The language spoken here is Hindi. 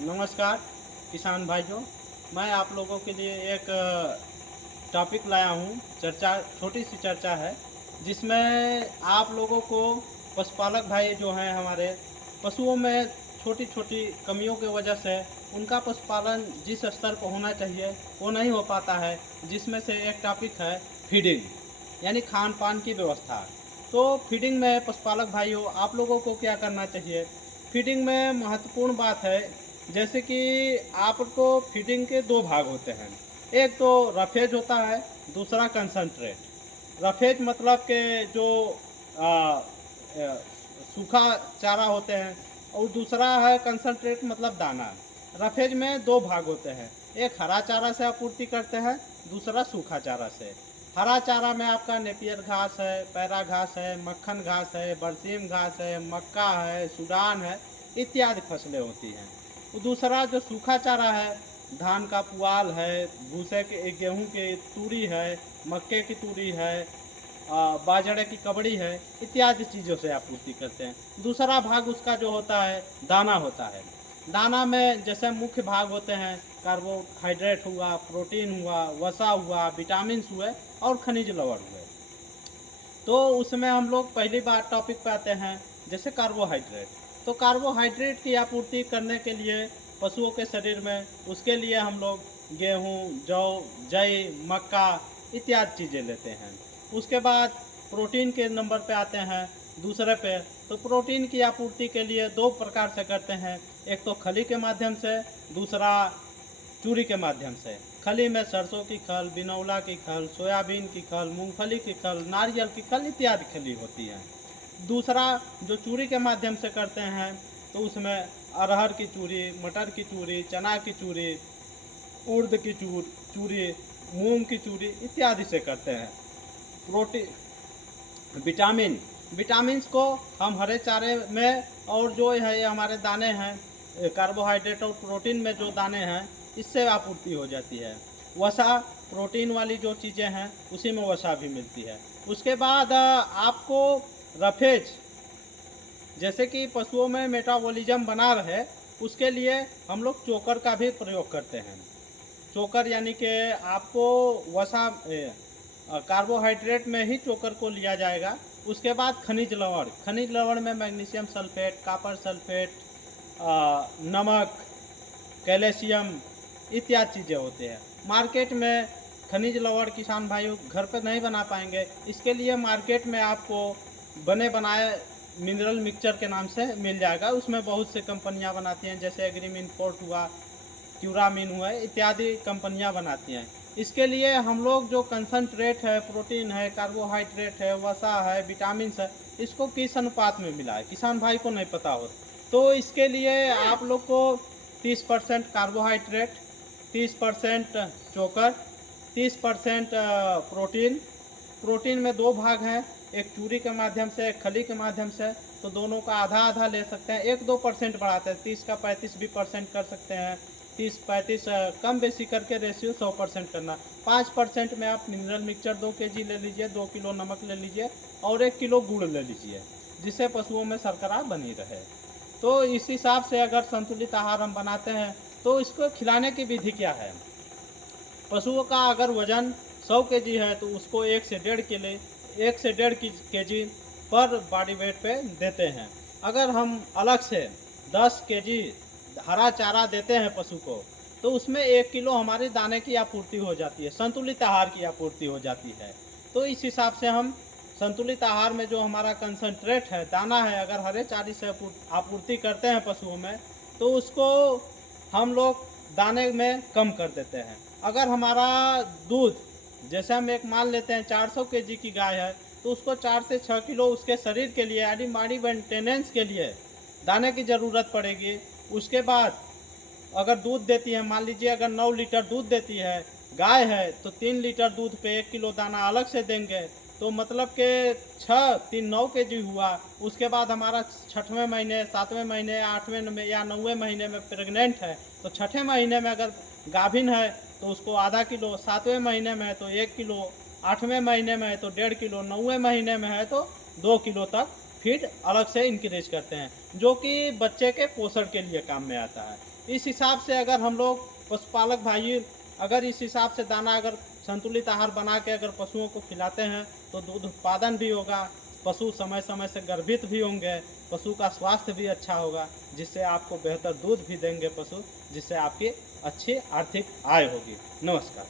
नमस्कार किसान भाइयों। मैं आप लोगों के लिए एक टॉपिक लाया हूँ। छोटी सी चर्चा है जिसमें आप लोगों को पशुपालक भाई जो हैं हमारे पशुओं में छोटी छोटी कमियों की वजह से उनका पशुपालन जिस स्तर पर होना चाहिए वो नहीं हो पाता है। जिसमें से एक टॉपिक है फीडिंग, यानी खान पान की व्यवस्था। तो फीडिंग में पशुपालक भाइयों आप लोगों को क्या करना चाहिए? फीडिंग में महत्वपूर्ण बात है, जैसे कि आपको फीडिंग के दो भाग होते हैं। एक तो रफेज होता है, दूसरा कंसंट्रेट। रफेज मतलब के जो सूखा चारा होते हैं, और दूसरा है कंसंट्रेट मतलब दाना। रफेज में दो भाग होते हैं, एक हरा चारा से आपूर्ति करते हैं, दूसरा सूखा चारा से। हरा चारा में आपका नेपियर घास है, पैरा घास है, मक्खन घास है, बरसीम घास है, मक्का है, सूडान है, इत्यादि फसलें होती हैं। दूसरा जो सूखा चारा है, धान का पुआल है, भूसे के गेहूं के तूरी है, मक्के की तूरी है, बाजरे की कबड़ी है, इत्यादि चीज़ों से आपूर्ति करते हैं। दूसरा भाग उसका जो होता है दाना होता है। दाना में जैसे मुख्य भाग होते हैं, कार्बोहाइड्रेट हुआ, प्रोटीन हुआ, वसा हुआ, विटामिन हुए और खनिज लवण हुए। तो उसमें हम लोग पहली बार टॉपिक पे आते हैं, जैसे कार्बोहाइड्रेट। तो कार्बोहाइड्रेट की आपूर्ति करने के लिए पशुओं के शरीर में, उसके लिए हम लोग गेहूँ, जौ, जई, मक्का इत्यादि चीज़ें लेते हैं। उसके बाद प्रोटीन के नंबर पे आते हैं दूसरे पे। तो प्रोटीन की आपूर्ति के लिए दो प्रकार से करते हैं, एक तो खली के माध्यम से, दूसरा चूरी के माध्यम से। खली में सरसों की खल, बिनौला की खल, सोयाबीन की खल, मूंगफली की खल, नारियल की खल इत्यादि खली होती है। दूसरा जो चूरी के माध्यम से करते हैं, तो उसमें अरहर की चूरी, मटर की चूरी, चना की चूरी, उड़द की चूरी, मूंग की चूरी इत्यादि से करते हैं। प्रोटीन, विटामिन, विटामिन्स को हम हरे चारे में, और जो है ये हमारे दाने हैं कार्बोहाइड्रेट और प्रोटीन में जो दाने हैं इससे आपूर्ति हो जाती है। वसा, प्रोटीन वाली जो चीज़ें हैं उसी में वसा भी मिलती है। उसके बाद आपको रफेज, जैसे कि पशुओं में मेटाबॉलिज्म बना रहे उसके लिए हम लोग चोकर का भी प्रयोग करते हैं। चोकर यानी कि आपको वसा कार्बोहाइड्रेट में ही चोकर को लिया जाएगा। उसके बाद खनिज लवण, खनिज लवण में मैग्नीशियम सल्फेट, कॉपर सल्फेट, नमक, कैल्शियम इत्यादि चीज़ें होती हैं। मार्केट में खनिज लवण किसान भाइयों घर पर नहीं बना पाएंगे, इसके लिए मार्केट में आपको बने बनाए मिनरल मिक्सचर के नाम से मिल जाएगा। उसमें बहुत से कंपनियां बनाती हैं, जैसे एग्रीमिन फोर्ट हुआ, क्यूरामीन हुआ, इत्यादि कंपनियां बनाती हैं। इसके लिए हम लोग जो कंसंट्रेट है, प्रोटीन है, कार्बोहाइड्रेट है, वसा है, विटामिन है, इसको किस अनुपात में मिला है किसान भाई को नहीं पता हो। तो इसके लिए आप लोग को 30% कार्बोहाइड्रेट, 30% चोकर, 30% प्रोटीन। प्रोटीन में दो भाग हैं, एक चूरी के माध्यम से, एक खली के माध्यम से। तो दोनों का आधा आधा ले सकते हैं, 1-2% बढ़ाते हैं, 30 का 35 भी परसेंट कर सकते हैं। 30-35 कम बेसी करके रेशियो 100% करना। 5% में आप मिनरल मिक्सचर 2 kg ले लीजिए, 2 किलो नमक ले लीजिए और 1 किलो गुड़ ले लीजिए, जिससे पशुओं में शर्करा बनी रहे। तो इस हिसाब से अगर संतुलित आहार हम बनाते हैं तो इसको खिलाने की विधि क्या है? पशुओं का अगर वजन 100 kg है तो उसको 1 से 1.5 kg पर बॉडी वेट पे देते हैं। अगर हम अलग से 10 kg हरा चारा देते हैं पशु को, तो उसमें 1 किलो हमारे दाने की आपूर्ति हो जाती है, संतुलित आहार की आपूर्ति हो जाती है। तो इस हिसाब से हम संतुलित आहार में जो हमारा कंसंट्रेट है, दाना है, अगर हरे चारे से आपूर्ति करते हैं पशुओं में, तो उसको हम लोग दाने में कम कर देते हैं। अगर हमारा दूध, जैसे हम एक मान लेते हैं 400 kg की गाय है, तो उसको 4 से 6 किलो उसके शरीर के लिए यानी बॉडी मेंटेनेंस के लिए दाने की ज़रूरत पड़ेगी। उसके बाद अगर दूध देती है, मान लीजिए अगर 9 लीटर दूध देती है गाय है, तो 3 लीटर दूध पे 1 किलो दाना अलग से देंगे। तो मतलब कि 6-3-9 kg हुआ। उसके बाद हमारा 6वें महीने, 7वें महीने, 8वें में या 9वें महीने में प्रेग्नेंट है, तो 6ठे महीने में अगर गाभिन है तो उसको आधा किलो, 7वें महीने में है तो 1 किलो, 8वें महीने में है तो 1.5 किलो, 9वें महीने में है तो 2 किलो तक फीड अलग से इंक्रीज करते हैं, जो कि बच्चे के पोषण के लिए काम में आता है। इस हिसाब से अगर हम लोग पशुपालक भाई अगर इस हिसाब से दाना अगर संतुलित आहार बना के अगर पशुओं को खिलाते हैं तो दूध उत्पादन भी होगा, पशु समय समय से गर्भित भी होंगे, पशु का स्वास्थ्य भी अच्छा होगा, जिससे आपको बेहतर दूध भी देंगे पशु, जिससे आपकी अच्छी आर्थिक आय होगी। नमस्कार।